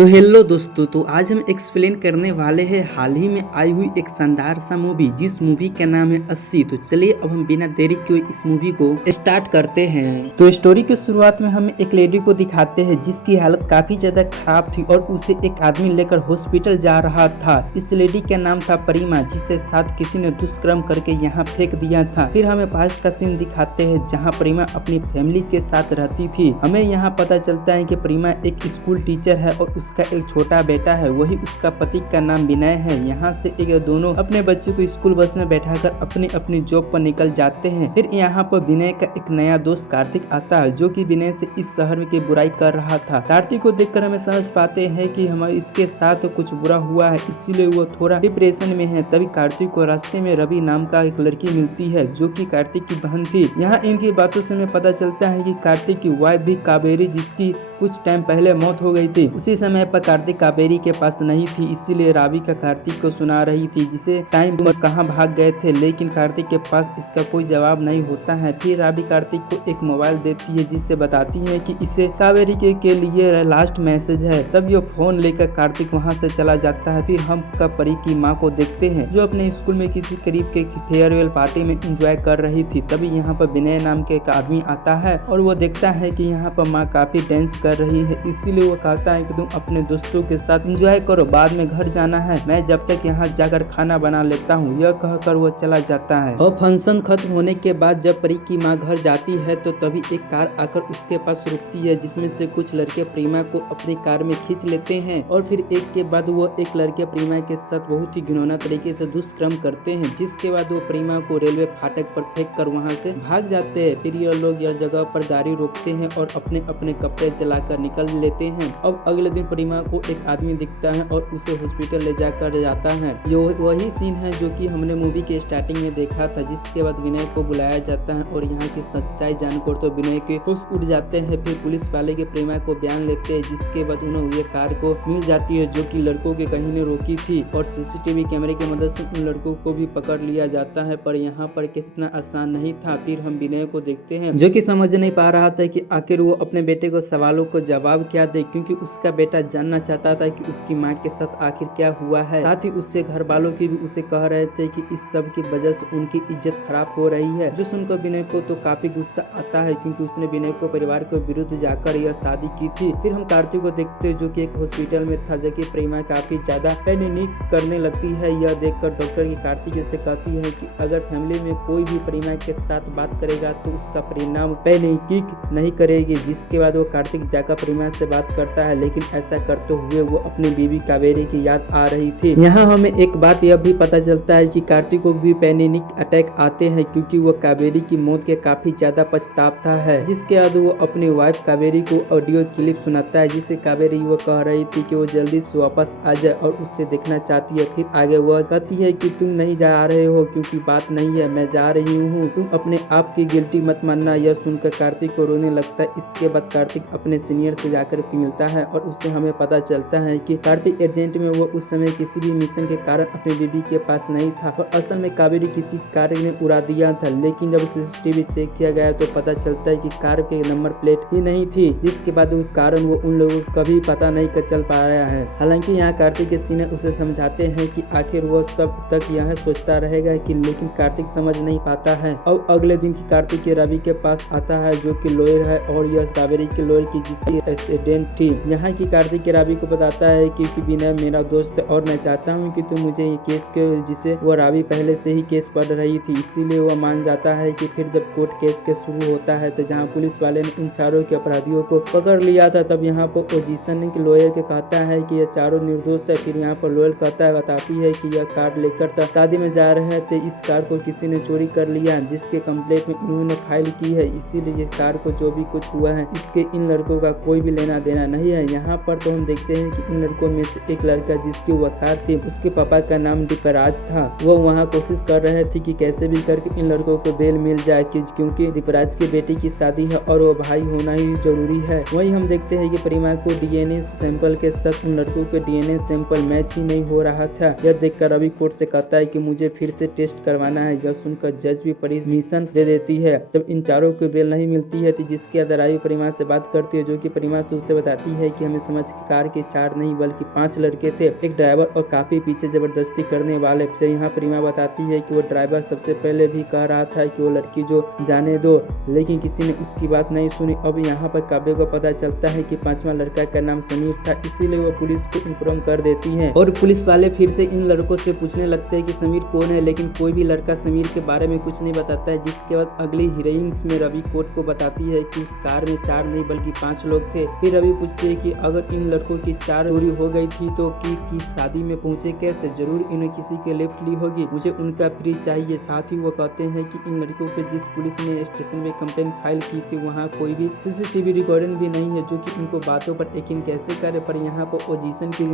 तो हेलो दोस्तों, तो आज हम एक्सप्लेन करने वाले हैं हाल ही में आई हुई एक शानदार सा मूवी, जिस मूवी का नाम है 80। तो चलिए अब हम बिना देरी के इस मूवी को स्टार्ट करते हैं। तो स्टोरी की शुरुआत में हम एक लेडी को दिखाते हैं जिसकी हालत काफी ज्यादा खराब थी और उसे एक आदमी लेकर हॉस्पिटल जा रहा था। इस लेडी का नाम था परिमा, जिसे साथ किसी ने दुष्कर्म करके यहाँ फेंक दिया था। फिर हमें पास्ट का सीन दिखाते हैं जहाँ परिमा अपनी फैमिली के साथ रहती थी। हमें यहाँ पता चलता है कि परिमा एक स्कूल टीचर है और उसका एक छोटा बेटा है, वही उसका पति का नाम विनय है। यहाँ से एक दोनों अपने बच्चों को स्कूल बस में बैठाकर अपनी अपनी जॉब पर निकल जाते हैं। फिर यहाँ पर विनय का एक नया दोस्त कार्तिक आता है, जो कि विनय से इस शहर में की बुराई कर रहा था। कार्तिक को देखकर हमें समझ पाते हैं कि हमें इसके साथ कुछ बुरा हुआ है, इसीलिए वो थोड़ा डिप्रेशन में है। तभी कार्तिक को रास्ते में रवि नाम का एक लड़की मिलती है, जो कि कार्तिक की बहन थी। यहाँ इनकी बातों से हमें पता चलता है कि कार्तिक की वाइफ भी कावेरी, जिसकी कुछ टाइम पहले मौत हो गई थी, उसी समय पर कार्तिक कावेरी के पास नहीं थी, इसीलिए राविका कार्तिक को सुना रही थी जिसे टाइम पर कहाँ भाग गए थे। लेकिन कार्तिक के पास इसका कोई जवाब नहीं होता है। फिर रावी कार्तिक को एक मोबाइल देती है, जिससे बताती है कि इसे कावेरी के लिए लास्ट मैसेज है। तब ये फोन लेकर कार्तिक वहाँ से चला जाता है। फिर हम परी की माँ को देखते हैं, जो अपने स्कूल में किसी करीब के फेयरवेल पार्टी में एंजॉय कर रही थी। तभी यहाँ पर विनय नाम के एक आदमी आता है और वो देखता है कि यहाँ पर माँ काफी डांस कर रही है, इसीलिए वो कहता है कि तुम अपने दोस्तों के साथ एंजॉय करो, बाद में घर जाना है, मैं जब तक यहाँ जाकर खाना बना लेता हूँ। यह कहकर वो चला जाता है। और फंक्शन खत्म होने के बाद जब परी की माँ घर जाती है तो तभी एक कार आकर उसके पास रुकती है, जिसमें से कुछ लड़के प्रेमा को अपनी कार में खींच लेते हैं और फिर एक के बाद वो एक लड़के प्रेमा के साथ बहुत ही घिनौना तरीके से दुष्कर्म करते हैं, जिसके बाद वो प्रेमा को रेलवे फाटक पर फेंक कर वहाँ से भाग जाते हैं। फिर ये लोग यह जगह पर गाड़ी रोकते हैं और अपने अपने कपड़े जलाकर निकल लेते हैं। अब अगले दिन प्रेमा को एक आदमी दिखता है और उसे हॉस्पिटल ले जाकर जाता है। ये वही सीन है जो कि हमने मूवी के स्टार्टिंग में देखा था, जिसके बाद विनय को बुलाया जाता है और यहाँ की सच्चाई जानकर तो विनय के होश उड़ जाते हैं। फिर पुलिस वाले के प्रेमा को बयान लेते हैं, जिसके बाद उन्हें ये कार को मिल जाती है जो कि लड़कों के कहीं ने रोकी थी और सीसीटीवी कैमरे की मदद से उन लड़कों को भी पकड़ लिया जाता है। पर यहाँ पर कितना आसान नहीं था। फिर हम विनय को देखते हैं, जो कि समझ नहीं पा रहा था कि आखिर वो अपने बेटे को सवालों को जवाब क्या दे, क्योंकि उसका बेटा जानना चाहता था कि उसकी माँ के साथ आखिर क्या हुआ है। साथ ही उससे घर वालों की भी उसे कह रहे थे कि इस सब की वजह से उनकी इज्जत खराब हो रही है, जो सुनकर विनय को तो काफी गुस्सा आता है, क्योंकि उसने विनय को परिवार के विरुद्ध जाकर यह शादी की थी। फिर हम कार्तिक को देखते हैं, जो कि एक हॉस्पिटल में था, जबकि प्रेमा काफी ज्यादा पैनिक करने लगती है। यह देखकर डॉक्टर की कार्तिक से कहती है कि अगर फैमिली में कोई भी प्रेमा के साथ बात करेगा तो उसका परिणाम पैनिक नहीं करेगी। जिसके बाद वो कार्तिक जाकर प्रेमा से बात करता है, लेकिन ऐसा करते हुए वो अपनी बीवी कावेरी की याद आ रही थी। यहाँ हमें एक बात यह भी पता चलता है कि कार्तिक को भी पैनिक अटैक आते हैं, क्योंकि वो कावेरी की मौत के काफी ज्यादा पछताता है। जिसके बाद वो अपनी वाइफ कावेरी को ऑडियो क्लिप सुनाता है, जिसे कावेरी वो कह रही थी कि वो जल्दी से वापस आ जाए और उससे देखना चाहती है। फिर आगे वह कहती है कि तुम नहीं जा रहे हो क्योंकि बात नहीं है, मैं जा रही हूँ, तुम अपने आप की गिल्टी मत मानना। यह सुनकर कार्तिक को रोने लगता है। इसके बाद कार्तिक अपने सीनियर से जाकर मिलता है और उससे हमें पता चलता है कि कार्तिक एजेंट में वो उस समय किसी भी मिशन के कारण अपनी बीबी के पास नहीं था और असल में कावेरी किसी कार ने उड़ा दिया था। लेकिन जब सीसीटीवी चेक किया गया तो पता चलता है कि कार के नंबर प्लेट ही नहीं थी, जिसके बाद उस कारण वो उन लोगों को कभी पता नहीं कर चल पा रहा है। हालांकि यहाँ कार्तिक के सीनियर उसे समझाते हैं कि आखिर वो सब तक यह सोचता रहेगा कि, लेकिन कार्तिक समझ नहीं पाता है। अब अगले दिन की कार्तिक के रवि के पास आता है, जो कि लॉयर है और यह कावेरी के लॉयर की जिसकी एक्सीडेंट थी। यहाँ की कार्तिक के रावी को बताता है कि विनय मेरा दोस्त है और मैं चाहता हूँ कि तुम मुझे ये केस के, जिसे वो रावी पहले से ही केस पढ़ रही थी, इसीलिए वो मान जाता है कि फिर जब कोर्ट केस के शुरू होता है तो जहाँ पुलिस वाले ने इन चारों के अपराधियों को पकड़ लिया था, तब यहाँ पर पोजीशन के लॉयर के कहता है कि ये चारों निर्दोष है। फिर यहाँ पर लॉयर कहता है, बताती है कि यह कार लेकर शादी में जा रहे थे, इस कार को किसी ने चोरी कर लिया, जिसके कंप्लेंट में इन्होंने फाइल की है, इसीलिए ये कार को जो भी कुछ हुआ है इसके इन लड़कों का कोई भी लेना देना नहीं है। यहाँ पर तो हम देखते हैं कि इन लड़कों में से एक लड़का जिसकी वकार थी, उसके पापा का नाम दीपराज था, वो वहाँ कोशिश कर रहे थे कि कैसे भी करके इन लड़कों को बेल मिल जाए, क्योंकि दीपराज की बेटी की शादी है और वो भाई होना ही जरूरी है। वहीं हम देखते हैं कि प्रेमा को डीएनए सैंपल के साथ उन लड़कों के डीएनए सैंपल मैच ही नहीं हो रहा था। यह देखकर रवि कोर्ट से कहता है कि मुझे फिर से टेस्ट करवाना है। यह सुनकर जज भी परमिशन दे देती है। जब इन चारों को बेल नहीं मिलती है तो जिसके बाद रवि प्रेमा से बात करती है, जो कि प्रेमा से उसे बताती है कि हमें समझ दीपराज की कार के 4 नहीं बल्कि 5 लड़के थे, एक ड्राइवर और काफी पीछे जबरदस्ती करने वाले। तो यहाँ प्रीमा बताती है कि वो ड्राइवर सबसे पहले भी कह रहा था कि वो लड़की जो जाने दो, लेकिन किसी ने उसकी बात नहीं सुनी। अब यहाँ पर काव्य को पता चलता है कि 5वां लड़का का नाम समीर था, इसीलिए वो पुलिस को इन्फॉर्म कर देती है और पुलिस वाले फिर से इन लड़कों से पूछने लगते हैं कि समीर कौन है, लेकिन कोई भी लड़का समीर के बारे में कुछ नहीं बताता है। जिसके बाद अगली हीरोइन में रवि कोर्ट को बताती है कि उस कार में 4 नहीं बल्कि 5 लोग थे। फिर रवि पूछते हैं कि अगर इन लड़कों की 4 चोरी हो गई थी तो की शादी में पहुंचे कैसे, जरूर इन्हें किसी के लिफ्ट ली होगी, मुझे उनका प्री चाहिए। साथ ही वो कहते हैं कि इन लड़कों के जिस पुलिस ने स्टेशन में कंप्लेंट फाइल की थी वहाँ कोई भी सीसीटीवी रिकॉर्डिंग भी नहीं है, जो कि इनको बातों पर यकीन कैसे करे। पर यहाँ पर पोजीशन की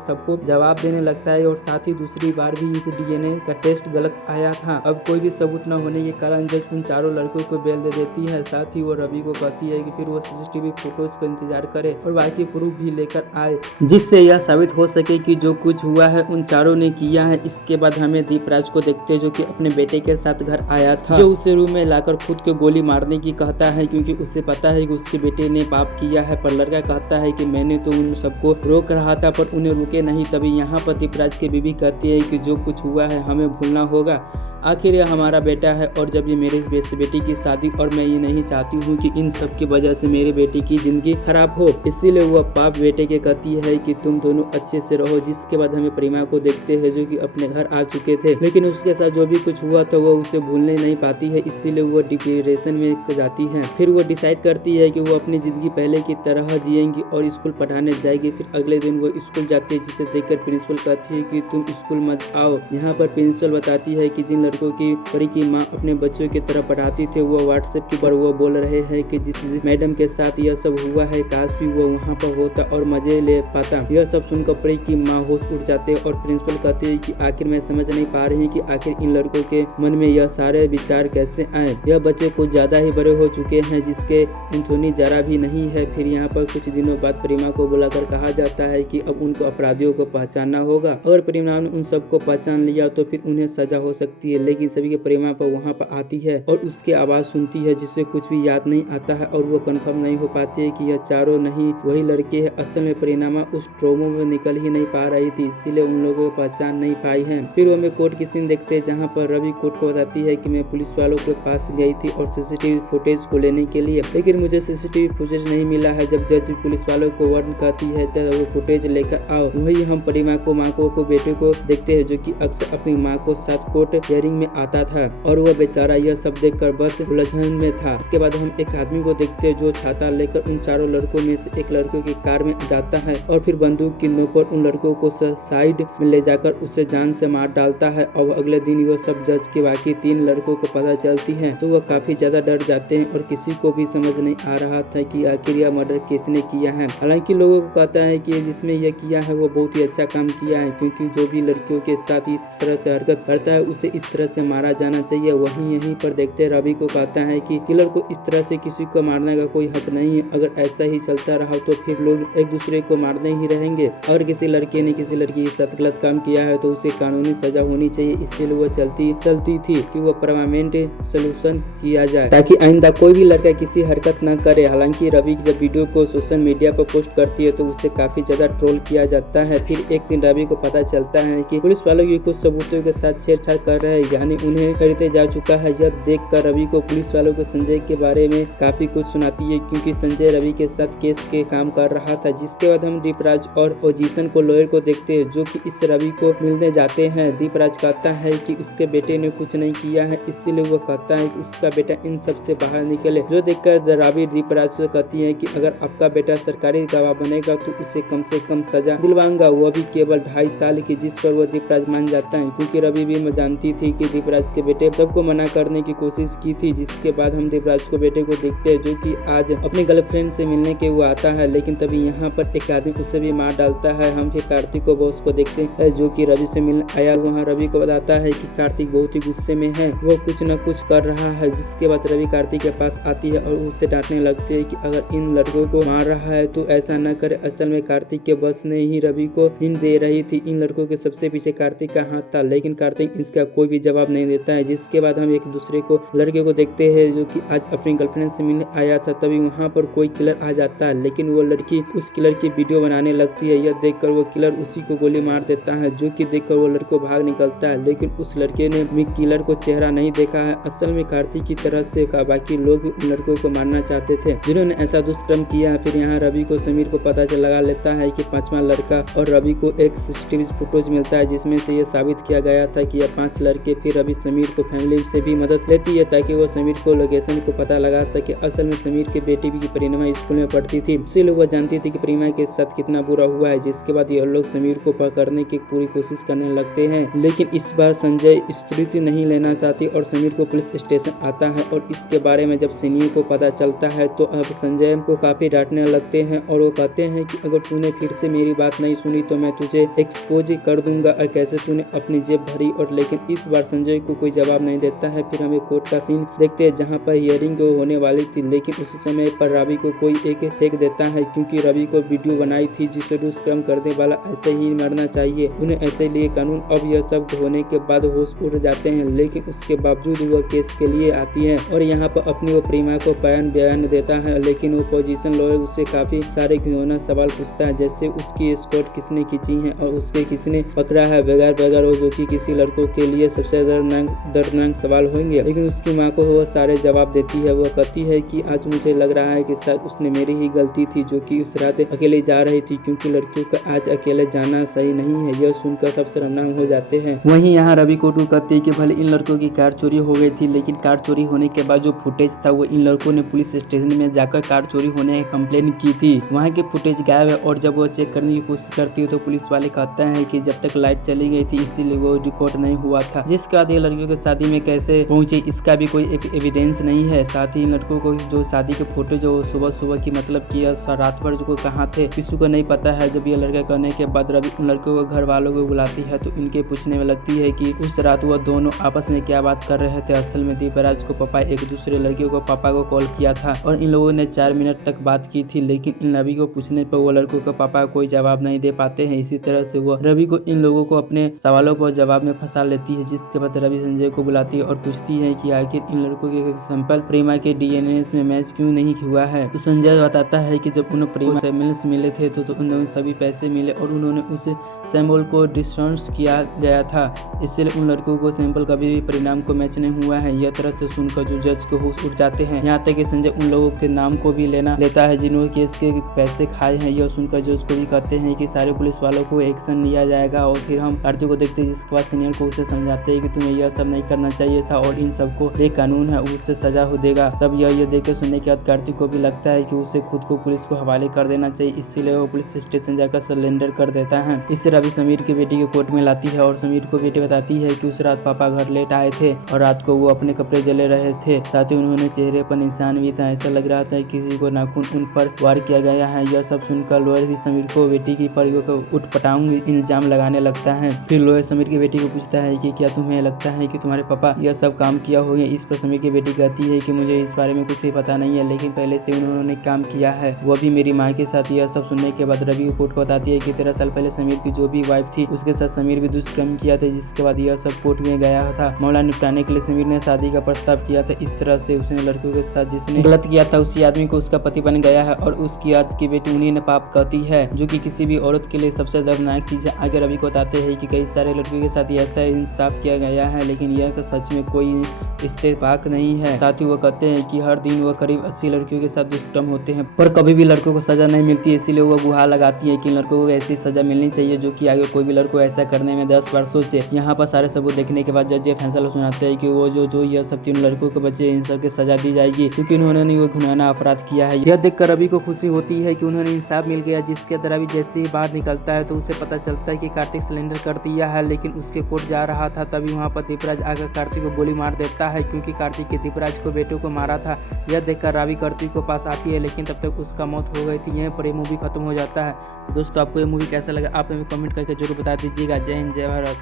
सबको जवाब देने लगता है और साथ ही दूसरी बार भी इस डीएनए का टेस्ट गलत आया था। अब कोई भी सबूत न होने के कारण जज उन 4 लड़कों को बेल दे देती है। साथ ही वो रवि को कहती है कि फिर वो सीसीटीवी फोटोज का इंतजार करे और बाकी प्रूफ भी लेकर आए, जिससे यह साबित हो सके कि जो कुछ हुआ है उन 4 ने किया है। इसके बाद हमें दीपराज को देखते हैं जो कि अपने बेटे के साथ घर आया था, जो उसे रूम में लाकर खुद को गोली मारने की कहता है क्योंकि उसे पता है कि उसके बेटे ने पाप किया है। पर लड़का कहता है कि मैंने तो उन सबको रोक रहा था पर उन्हें रुके नहीं। तभी यहाँ पर दीपराज की बीवी कहती है कि जो कुछ हुआ है हमें भूलना होगा, आखिर यह हमारा बेटा है और जब ये मेरे बेटी की शादी, और मैं ये नहीं चाहती हूँ कि इन सब की वजह से मेरे बेटे की जिंदगी खराब हो, इसीलिए वो पाप बेटे के कहती है कि तुम दोनों अच्छे से रहो। जिसके बाद हमें प्रीमा को देखते हैं जो कि अपने घर आ चुके थे, लेकिन उसके साथ जो भी कुछ हुआ था वो उसे भूलने नहीं पाती है, इसीलिए वो डिप्रेशन में जाती है। फिर वो डिसाइड करती है कि वो अपनी जिंदगी पहले की तरह जिएंगी और स्कूल पढ़ाने जाएगी। फिर अगले दिन वो स्कूल जाती है, जिसे देखकर प्रिंसिपल कहती है कि तुम स्कूल मत आओ। यहाँ पर प्रिंसिपल बताती है कि जिन लड़कों की परी की माँ अपने बच्चों की तरह पढ़ाती थे वो व्हाट्सएप की पर वो बोल रहे हैं कि जिस मैडम के साथ यह सब हुआ है काश भी वो वहाँ पर होता और मजे ले पाता। यह सब सुनकर परी की माँ होश उड़ जाते और प्रिंसिपल कहते हैं कि आखिर मैं समझ नहीं पा रही कि आखिर इन लड़कों के मन में यह सारे विचार कैसे आए। यह बच्चे कुछ ज्यादा ही बड़े हो चुके हैं जिसके एंथोनी जरा भी नहीं है। फिर यहाँ पर कुछ दिनों बाद प्रीमा को बुलाकर कहा जाता है कि अब उनको अपराधियों को पहचानना होगा। अगर प्रीमा ने उन सबको पहचान लिया तो फिर उन्हें सजा हो सकती है, लेकिन सभी के प्रीमा पर वहाँ पर आती है और उसकी आवाज सुनती है जिससे कुछ भी याद नहीं आता है और वो कंफर्म नहीं हो पाती है कि यह 4 नहीं वही लड़के हैं। असल में प्रीमा उस ट्रोमो में निकल ही नहीं पा रही थी, इसीलिए उन लोगों को पहचान नहीं पाई है। फिर वो हमें कोर्ट की सीन देखते हैं जहाँ पर रवि कोर्ट को बताती है कि मैं पुलिस वालों के पास गई थी और सीसीटीवी फुटेज को लेने के लिए, लेकिन मुझे सीसीटीवी फुटेज नहीं मिला है। जब जज पुलिस वालों को वार्न करती है तो वो फुटेज लेकर आओ। वही हम प्रीमा को माँ को बेटे को देखते हैं जो कि अक्सर अपनी माँ को साथ कोर्ट हियरिंग में आता था और वह बेचारा यह सब देखकर बस उलझन में था। इसके बाद हम एक आदमी को देखते हैं जो छाता लेकर उन 4 लड़कों में से एक लड़कों की कार में जाता है और फिर बंदूक की नोक पर उन लड़कों को साइड में ले जाकर उसे जान से मार डालता है। और अगले दिन वो सब जज के बाकी 3 लड़कों को पता चलती है तो वह काफी ज्यादा डर जाते हैं और किसी को भी समझ नहीं आ रहा था कि आखिर यह मर्डर किसने किया है। हालांकि लोगों को कहता है कि जिसने यह किया है वो बहुत ही अच्छा काम किया है, क्योंकि जो भी लड़कियों के साथ इस तरह से हरकत करता है उसे इस तरह से मारा जाना चाहिए। वहीं यहीं पर देखते रवि को कहता है कि किलर को इस तरह से किसी को मारने का कोई हक नहीं है, अगर ऐसा ही चलता रहा तो फिर लोग एक दूसरे को मारने ही रहेंगे। अगर किसी लड़के ने किसी लड़की के साथ गलत काम किया है तो उसे कानूनी सजा होनी चाहिए, इसलिए वो चलती थी कि वो परमानेंट सोल्यूशन किया जाए ताकि आइंदा कोई भी लड़का किसी हरकत न करे। हालांकि रवि जब वीडियो को सोशल मीडिया पर पोस्ट करती है तो उसे काफी ज्यादा ट्रोल किया जाता है। फिर एक दिन रवि को पता चलता है कि पुलिस वालों की कुछ सबूतों के साथ छेड़छाड़ कर रहे हैं, यानी उन्हें खरीदे जा चुका है। यह देखकर रवि को पुलिस वालों को संजय के बारे में काफी कुछ सुनाती है, क्योंकि संजय रवि के साथ केस के काम कर रहा था। जिसके बाद हम दीपराज और पोजीशन को लॉयर को देखते हैं जो कि इस रवि को मिलने जाते हैं। दीपराज कहता है कि उसके बेटे ने कुछ नहीं किया है, इसीलिए वो कहता है कि उसका बेटा इन सब से बाहर निकले। जो देखकर रवि दीपराज से कहती है कि अगर आपका बेटा सरकारी गवाह बनेगा तो उसे कम से कम सजा दिलवाऊंगा, वो भी केवल 2.5 साल की। जिस पर वो दीपराज मान जाता है, क्योंकि रवि भी जानती थी कि दीपराज के बेटे सबको मना करने की कोशिश की थी। जिसके बाद हम दीपराज को बेटे को देखते हैं जो कि आज अपनी गर्लफ्रेंड से मिलने के वो आता है, लेकिन तभी यहाँ पर एक आदमी उसे भी मार डालता है। हम फिर कार्तिक को बॉस को देखते हैं जो कि रवि से मिलने आया। वहाँ रवि को बताता है कि कार्तिक बहुत ही गुस्से में है, वो कुछ न कुछ कर रहा है। जिसके बाद रवि कार्तिक के पास आती है और उससे डांटने लगती है कि अगर इन लड़कों को मार रहा है तो ऐसा न करे। असल में कार्तिक के बस ने ही रवि को हिंट दे रही थी। इन लड़कों के सबसे पीछे कार्तिक का हाथ था, लेकिन कार्तिक इसका कोई भी जवाब नहीं देता है। जिसके बाद हम एक दूसरे को लड़के को देखते हैं जो कि आज अपनी गर्लफ्रेंड से मिलने आया था। तभी वहाँ पर कोई किलर आ जाता है, लेकिन वो लड़की उस किलर की वीडियो बनाने लगती है। यह देखकर वो किलर उसी को गोली मार देता है, जो कि देखकर वो लड़को भाग निकलता है। लेकिन उस लड़के ने भी किलर को चेहरा नहीं देखा है। असल में कार्तिक की तरह से बाकी लोग भी उन लड़कों को मारना चाहते थे जिन्होंने ऐसा दुष्कर्म किया। फिर यहाँ रवि को समीर को पता लगा लेता है कि 5वां लड़का, और रवि को एक सीसीटीवी फुटेज मिलता है जिसमें से यह साबित किया गया था कि यह 5 लड़के। फिर रवि समीर को फैमिली से भी मदद लेती है ताकि वो समीर को लोकेशन को पता लगा सके। असल में समीर की बेटी भी परिणमा स्कूल में पढ़ती थी, इसीलिए वो जानती थी कि परिणमा के साथ कितना बुरा हुआ है। जिसके बाद ये लोग समीर को पकड़ने की पूरी कोशिश करने लगते हैं, लेकिन इस बार संजय स्थिति नहीं लेना चाहती और समीर को पुलिस स्टेशन आता है। और इसके बारे में जब सीनियर को पता चलता है तो अब संजय को काफी डांटने लगते हैं और वो कहते हैं कि अगर तूने फिर से मेरी बात नहीं सुनी तो मैं तुझे एक्सपोज कर दूंगा और कैसे तूने अपनी जेब भरी। और लेकिन इस बार संजय को कोई जवाब नहीं देता है। फिर हमें कोर्ट का सीन देखते हैं जहाँ पर हियरिंग होने वाली थी, लेकिन उसी समय पर रवि को कोई एक फेंक देता है क्योंकि रवि को वीडियो बनाई थी जिसे दुष्कर्म करने वाला ऐसे ही मरना चाहिए, उन्हें ऐसे लिए कानून। अब यह सब होने के बाद होश उड़ जाते हैं, लेकिन उसके बावजूद वह केस के लिए आती है और यहाँ पर अपनी वो प्रेमा को बयान देता है। लेकिन वो पोजीशन लॉयर उससे काफी सारे घिनौना सवाल पूछता है, जैसे उसकी स्कर्ट किसने खींची है और उसके किसने पकड़ा है वगैरह जो कि किसी लड़कों के लिए सबसे दर्दनाक सवाल होंगे। लेकिन उसकी माँ को वह सारे जवाब देती है। वह कहती है कि आज मुझे लग रहा है कि शायद उसने मेरी ही गलती थी जो कि उस रात अकेले जा रही थी, क्योंकि लड़कियों का आज अकेले जाना सही नहीं है। यह सुनकर सब शर्मनाक हो जाते हैं। वहीं यहाँ रवि को कहते हैं कि भले इन लड़कों की कार चोरी हो गई थी, लेकिन कार चोरी होने के बाद जो फुटेज था वो इन लड़कों ने पुलिस स्टेशन में जाकर कार चोरी होने की कंप्लेन की थी। वहाँ के फुटेज गायब है और जब वो चेक करने की कोशिश करती है तो पुलिस वाले कहते हैं कि जब तक लाइट चली गई थी इसीलिए वो रिकॉर्ड नहीं हुआ था। जिसके बाद ये लड़कियों की शादी में कैसे पहुंचे इसका भी कोई एविडेंस नहीं है। साथ ही लड़कों को जो शादी के फोटो जो सुबह की मतलब कि रात भर जो कहाँ थे किसी को नहीं पता है। जब ये लड़का करने के बाद रवि उन लड़कों को घर वालों को बुलाती है तो इनके पूछने में लगती है कि उस रात वह दोनों आपस में क्या बात कर रहे थे। असल में दीपराज को पापा एक दूसरे लड़कियों को पापा को कॉल किया था और इन लोगों ने 4 मिनट तक बात की थी, लेकिन इन रवि को पूछने पर वो लड़कों का पापा कोई जवाब नहीं दे पाते हैं। इसी तरह से वो रवि को इन लोगों को अपने सवालों पर जवाब में फंसा लेती है। जिसके बाद रवि संजय को बुलाती है और पूछती है कि आखिर इन लड़कों के सैंपल प्रेमा के डीएनए में मैच क्यों नहीं हुआ है। तो संजय बताता है कि जब उन्हें प्रेमा से मिले थे तो उन्होंने सभी पैसे मिले और उन्होंने उस सैंपल को डिस्चार्ज किया गया था, इसलिए उन लड़कों को सैंपल कभी भी परिणाम को मैच नहीं हुआ है। यह तरह से सुनकर जो जज को होश उड़ जाते हैं। यहाँ तक कि संजय उन लोगों के नाम को भी लेता है जिन्होंने केस के पैसे खाए हैं। यह सुनकर जज को भी कहते हैं कि सारे पुलिस वालों को एक्शन लिया जाएगा। और फिर हम कार्तिक को देखते हैं जिसके बाद सीनियर को उसे समझाते हैं कि तुम्हें यह सब नहीं करना चाहिए था और इन सबको एक कानून है उससे सजा हो देगा। तब यह देख के सुनने के बाद कार्तिक को भी लगता है कि उसे खुद को पुलिस को हवाले कर देना चाहिए, इसीलिए वो पुलिस स्टेशन जाकर सरेंडर कर देता है। इससे रवि समीर की बेटी को कोर्ट में लाती है और समीर को बेटी बताती है कि उस रात पापा घर लेट आए थे और रात को वो अपने कपड़े जले रहे थे, साथ ही उन्होंने चेहरे पर निशान भी था, ऐसा लग रहा था किसी को नाखून उन पर वार किया गया है। यह सब सुनकर लॉयर भी समीर को बेटी की परियों को उठपटांग इल्जाम लगाने लगता है। फिर लॉयर समीर की बेटी को पूछता है कि क्या तुम्हें लगता है कि तुम्हारे पापा यह सब काम किया होगा। इस पर समीर की बेटी कहती है कि मुझे इस बारे में कुछ भी पता नहीं है, लेकिन पहले से उन्होंने काम किया है, वो भी मेरी माँ के साथ। यह सब सुनने के बाद रवि को कोर्ट को बताती है कि 13 साल पहले समीर की जो भी वाइफ थी उसके साथ समीर भी दुष्कर्म किया था। जिसके बाद यह सब कोर्ट में गया था। मामला निपटाने के लिए समीर ने शादी का प्रस्ताव किया था। इस तरह से उसने लड़कियों के साथ जिसने गलत किया था उसी आदमी को उसका पति बन गया है और उसकी आज की बेटी उन्हीं ने पाप कहती है, जो कि किसी भी औरत के लिए सबसे दर्दनाक चीज है। आगे रवि को बताते हैं कि कई सारे लड़कियों के साथ ऐसा इंसाफ किया गया है, लेकिन यह सच में कोई इस्तेफाक नहीं है। साथ ही वो कहते हैं कि हर दिन वह करीब 80 लड़कियों के साथ दुष्कर्म होते हैं पर कभी भी लड़कों को सजा नहीं मिलती, इसीलिए वो गुहार लगाती है कि लड़कों को ऐसी सजा मिलनी चाहिए जो कि आगे कोई भी लड़को ऐसा करने में 10 बार सोचे। यहाँ पर सारे सबूत देखने के बाद जज ये फैसला सुनाते हैं कि वो जो यह सब 3 लड़कों के बच्चे इन सब की सजा दी जाएगी, क्योंकि उन्होंने वो घिनौना अपराध किया है। यह देखकर रवि को खुशी होती है कि उन्होंने इंसाफ मिल गया। जिसके बाद रवि जैसे ही बाहर निकलता है तो उसे पता चलता है कि कार्तिक सिलेंडर कर दिया है, लेकिन उसके कोर्ट जा रहा था तभी वहाँ पर दीपराज आकर कार्तिक को गोली मार देता है, क्योंकि कार्तिक के दीपराज को बेटों को मारा था। यह देखकर रवि कार्तिक को पास आती है, लेकिन तब तक उसका मौत हो गई थी। यहीं पर ये मूवी खत्म हो जाता है। तो दोस्तों आपको ये मूवी कैसा लगा आप हमें कमेंट करके जरूर बता दीजिएगा। जय हिंद जय भारत।